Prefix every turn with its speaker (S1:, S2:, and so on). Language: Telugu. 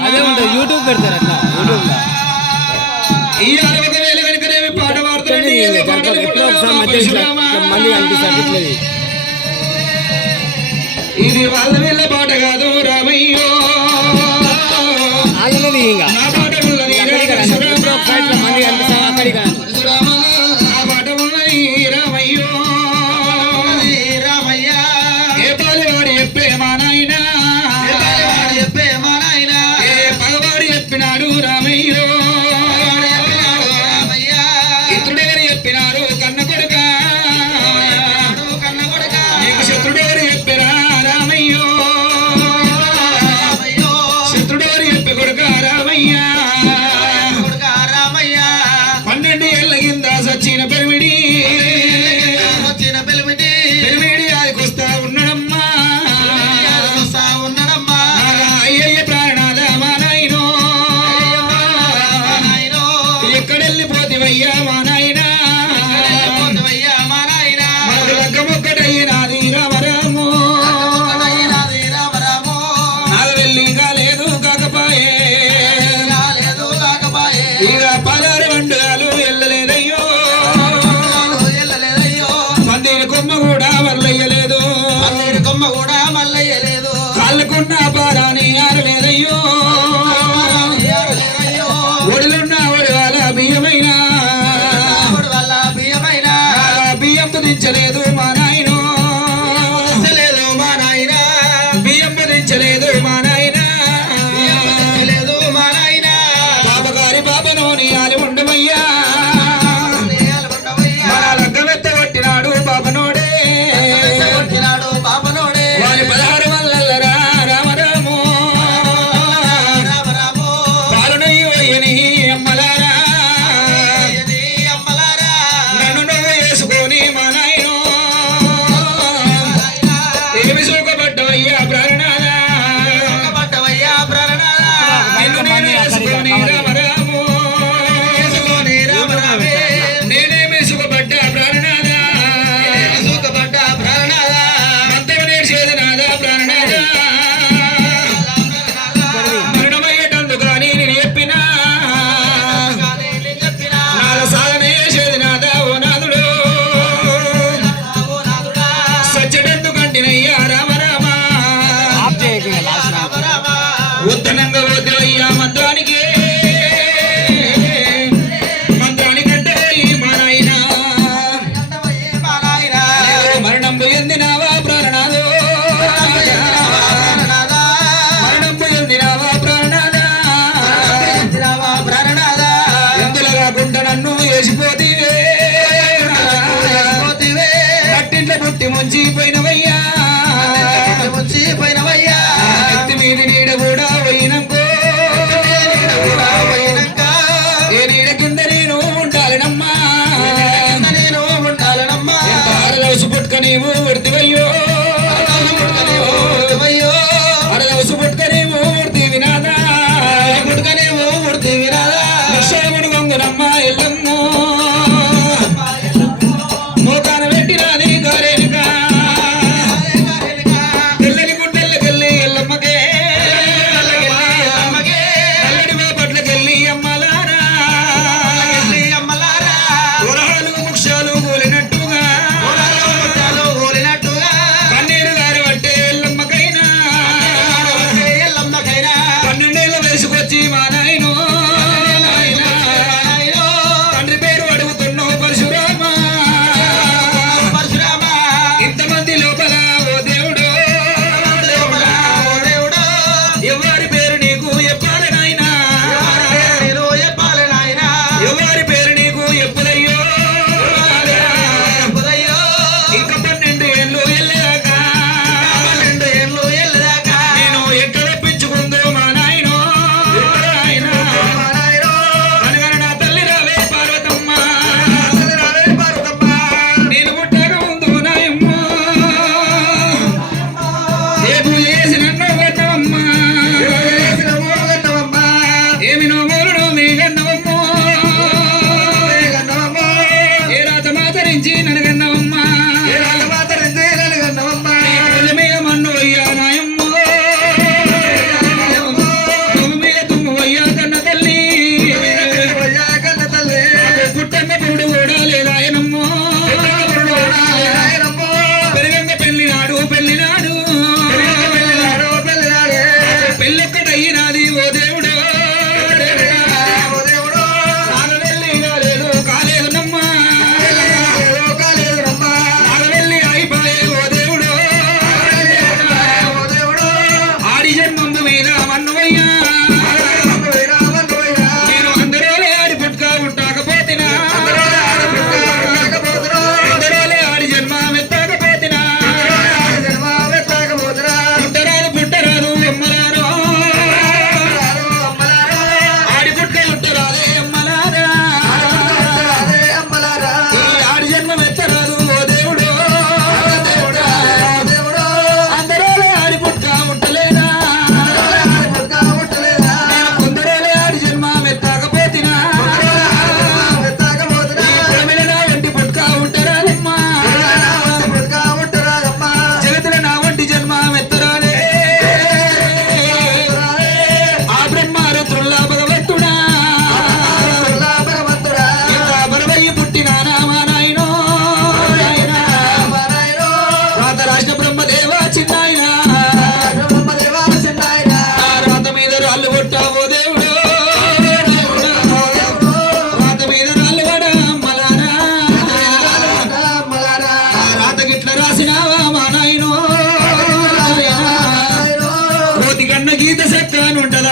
S1: అదే అదే
S2: యూట్యూబ్ పెడతారు ఈ
S3: పాట
S2: మళ్ళీ
S3: ఇది వాళ్ళ వీళ్ళ పాట కాదు రామయ్యో.
S2: వాళ్ళది ఇంకా.
S3: బియ్యమైనా
S4: వల్ల బియ్యమైనా
S3: బియ్యం దించలేదు మా నాయన.
S4: దించలేదు మా నాయన.
S3: బియ్యం దించలేదు మా నాయన.
S4: లేదు మా నాయన.
S3: బాబగారి బాబను నీ ఆలి ఉండమయ్యా. ఉత్తనంగా நெஞ்சு நடுக
S4: ఉంటావు దేవుడు?
S3: రాత మీద రాళ్ళుగడ మలారా?
S4: రాత
S3: గిట్ల రాసినావా మా నాయన?
S4: కోతి
S3: కన్న గీత శక్తి అని ఉంటదా